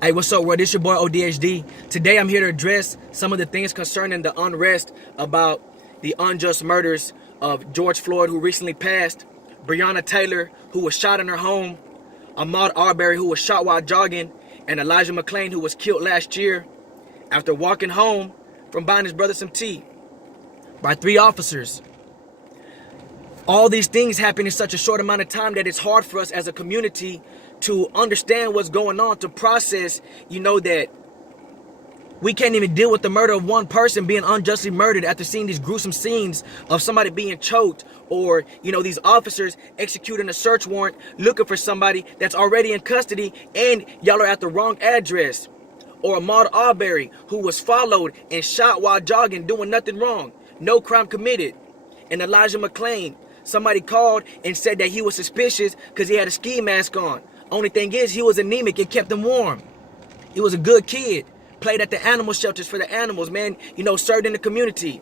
Hey, what's up, world? It's your boy ODHD. Today I'm here to address some of the things concerning the unrest about the unjust murders of George Floyd, who recently passed, Breonna Taylor, who was shot in her home, Ahmaud Arbery, who was shot while jogging, and Elijah McClain, who was killed last year after walking home from buying his brother some tea by 3 officers. All these things happen in such a short amount of time that it's hard for us as a community to understand what's going on, to process, that we can't even deal with the murder of one person being unjustly murdered after seeing these gruesome scenes of somebody being choked, or, these officers executing a search warrant looking for somebody that's already in custody and y'all are at the wrong address. Or Ahmaud Arbery, who was followed and shot while jogging, doing nothing wrong, no crime committed. And Elijah McClain, somebody called and said that he was suspicious because he had a ski mask on. Only thing is, he was anemic and kept him warm. He was a good kid. Played at the animal shelters for the animals, man. Served in the community.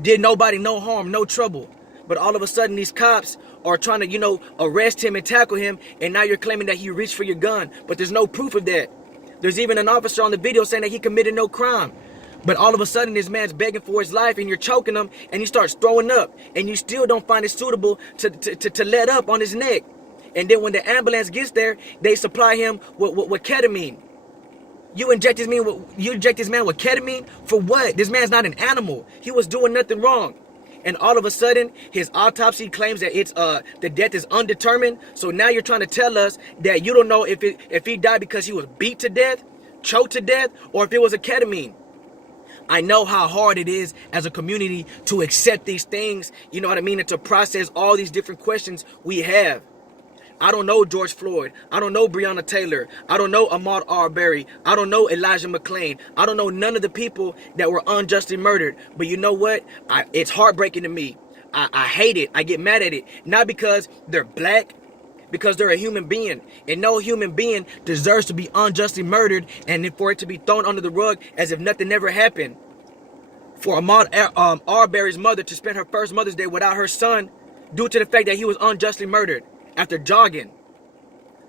Did nobody no harm, no trouble. But all of a sudden, these cops are trying to, arrest him and tackle him. And now you're claiming that he reached for your gun. But there's no proof of that. There's even an officer on the video saying that he committed no crime. But all of a sudden, this man's begging for his life and you're choking him and he starts throwing up. And you still don't find it suitable to let up on his neck. And then when the ambulance gets there, they supply him with ketamine. You inject this man with ketamine for what? This man's not an animal. He was doing nothing wrong. And all of a sudden, his autopsy claims that the death is undetermined. So now you're trying to tell us that you don't know if he died because he was beat to death, choked to death, or if it was a ketamine. I know how hard it is as a community to accept these things, and to process all these different questions we have. I don't know George Floyd. I don't know Breonna Taylor. I don't know Ahmaud Arbery. I don't know Elijah McClain. I don't know none of the people that were unjustly murdered. But you know what? It's heartbreaking to me. I hate it. I get mad at it. Not because they're black, because they're a human being. And no human being deserves to be unjustly murdered and for it to be thrown under the rug as if nothing ever happened. For Ahmaud Arbery's mother to spend her first Mother's Day without her son due to the fact that he was unjustly murdered. After jogging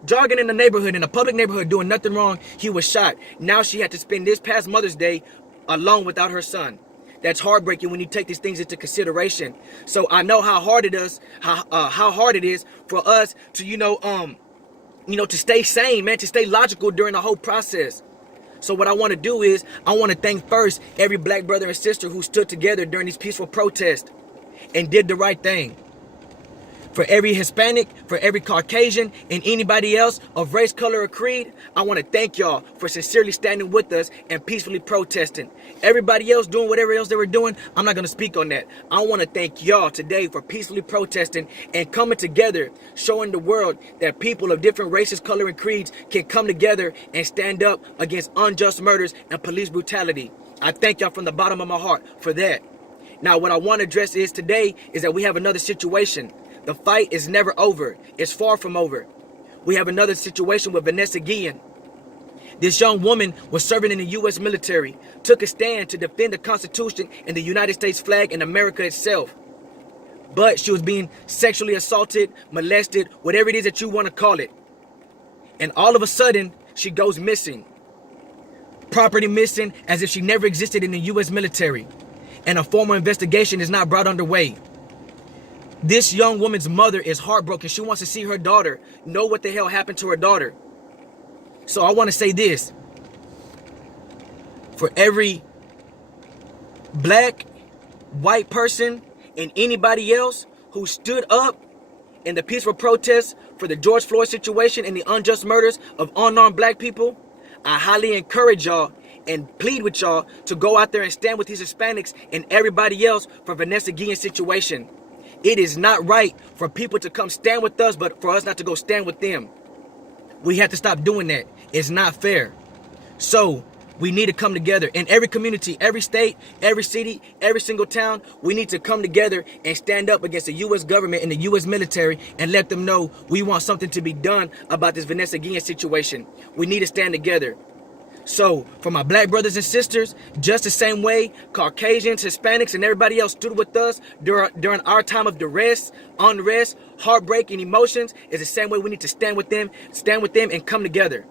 in the neighborhood, in a public neighborhood, doing nothing wrong, he was shot. Now she had to spend this past Mother's Day alone without her son. That's heartbreaking when you take these things into consideration. So I know how hard it is, how hard it is for us to, to stay sane, man, to stay logical during the whole process. So what I want to do is, I want to thank first every black brother and sister who stood together during these peaceful protests and did the right thing. For every Hispanic, for every Caucasian, and anybody else of race, color, or creed, I want to thank y'all for sincerely standing with us and peacefully protesting. Everybody else doing whatever else they were doing, I'm not going to speak on that. I want to thank y'all today for peacefully protesting and coming together, showing the world that people of different races, color, and creeds can come together and stand up against unjust murders and police brutality. I thank y'all from the bottom of my heart for that. Now, what I want to address today is that we have another situation. The fight is never over. It's far from over. We have another situation with Vanessa Guillen. This young woman was serving in the U.S. military, took a stand to defend the Constitution and the United States flag and America itself. But she was being sexually assaulted, molested, whatever it is that you want to call it. And all of a sudden, she goes missing. Property missing, as if she never existed in the U.S. military. And a formal investigation is not brought underway. This young woman's mother is heartbroken. She wants to see her daughter, know what the hell happened to her daughter. So I want to say this. For every black, white person, and anybody else who stood up in the peaceful protests for the George Floyd situation and the unjust murders of unarmed black people, I highly encourage y'all and plead with y'all to go out there and stand with these Hispanics and everybody else for Vanessa Guillen's situation. It is not right for people to come stand with us, but for us not to go stand with them. We have to stop doing that. It's not fair. So we need to come together in every community, every state, every city, every single town. We need to come together and stand up against the U.S. government and the U.S. military and let them know we want something to be done about this Vanessa Guillen situation. We need to stand together. So, for my black brothers and sisters, just the same way Caucasians, Hispanics, and everybody else stood with us during our time of duress, unrest, heartbreak, and emotions, is the same way we need to stand with them and come together.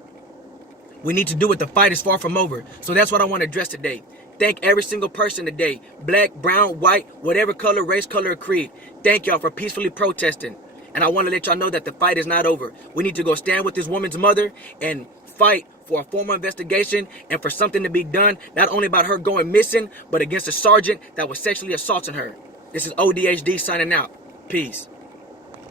We need to do it. The fight is far from over. So that's what I want to address today. Thank every single person today, black, brown, white, whatever color, race, color, or creed. Thank y'all for peacefully protesting. And I want to let y'all know that the fight is not over. We need to go stand with this woman's mother and fight for a formal investigation and for something to be done, not only about her going missing, but against a sergeant that was sexually assaulting her. This is ODHD signing out. Peace.